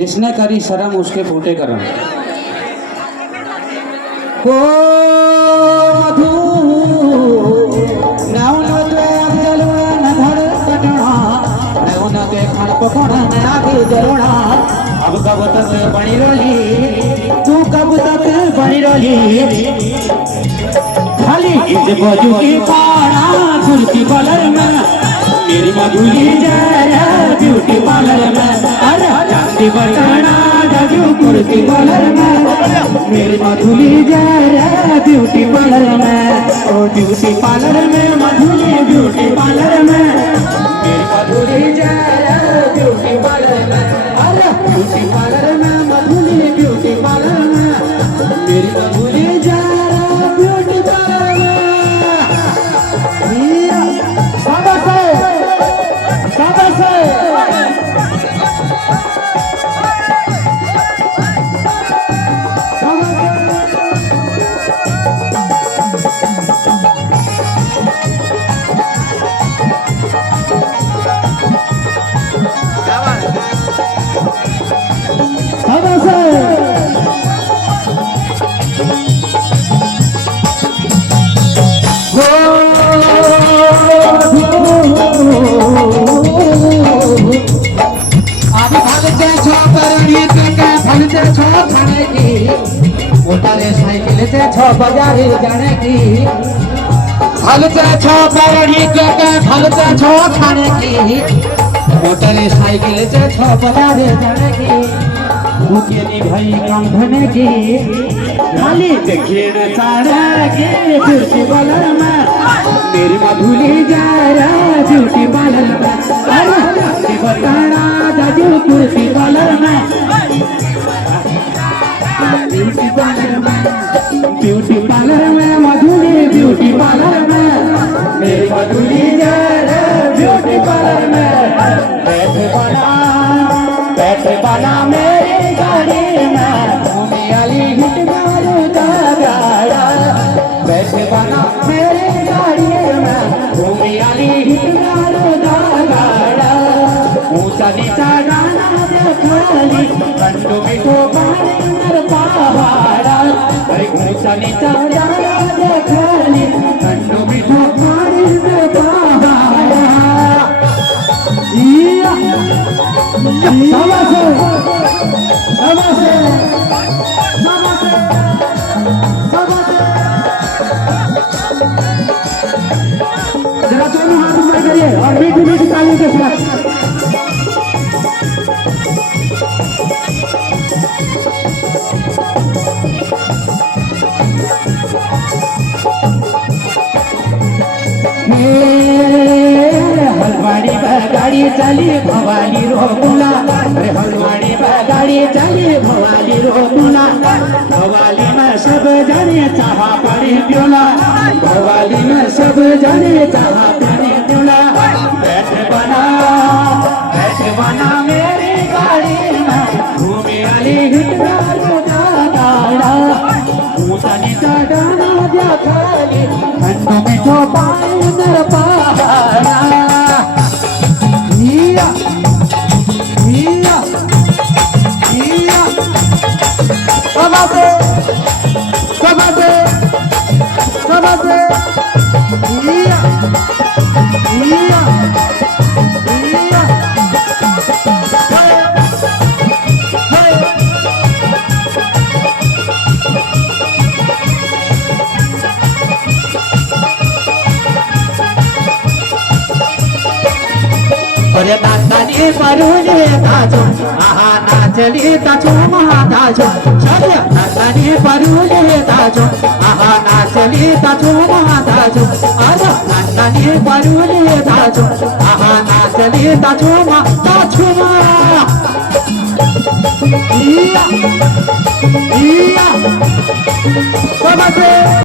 जिसने करी शर्म उसके फूटे करम। ओ मधु नाउन दे जलवा न धड़ कटना नाउन दे खण पकोड़ा न आगे जलना। अब कब तक बनी रही तू कब तक बनी रही खाली इस बाजू की पारा कुर्सी कलर में मेरी मधुली जरा ब्यूटी पार्लर में अरे चांदी बटाना जाजू कुर्सी कलर में मेरी मधुली जरा ब्यूटी पार्लर में ओ ब्यूटी पार्लर में मधुली ब्यूटी पार्लर में मेरी मधुली जरा ब्यूटी पार्लर में अरे ब्यूटी पार्लर में मधुली ब्यूटी पार्लर में मेरी मधुली जरा ब्यूटी पार्लर में। मोटारे साइकिल से छो बाजारे जाने की फल से छो पैरड़ी के फल से छो खाने की मोटारे साइकिल से छो बाजारे जाने की भूखे नी भाई कम धने की खाली देखिए न सारा के ब्यूटी पार्लर में मेरी मधुली जरा ब्यूटी पार्लर में अरे बताना जाजू कुर्सी पार्लर में ब्यूटी पार्लर में मधुली ब्यूटी पार्लर में मेरी मधुली जरा ब्यूटी पार्लर में बैठे बना मेरी गाड़ी में घूमी वाली हिट मारू दादा बैठे बना मेरी गाड़ी में घूमी वाली हिट मारू दादा ऊंचा नीचा गाना देखली कंडो मिठो पानी नर पहाड़ा अरे ऊंचा नीचा गाना देखली कंडो मिठो पानी नर पहाड़ा। जरा दोनों हाथ ऊपर करिए और मीठी मीठी तालियों के साथ हलवाड़ी गाड़ी चली भवाली रोकुला हलवाड़ी गाड़ी चली भवाली रोकुला भवाली में सब जाने चाहा पड़ी प्योला भवाली में सब जाने चाहा पड़ी प्योला बैठ बना मेरी गाड़ी में घूमे वाली ऊंचा नीचा गाना देखली ठंडो मीठो पानी नर पहाड़ा। अरे नाचनी परुले ताजो आहा नाचली ताजो महाताजो चल नाचनी परुले ताजो आहा नाचली ताजो महाताजो अरे नाचनी परुले ताजो आहा नाचली ताजो महाताजो इया इया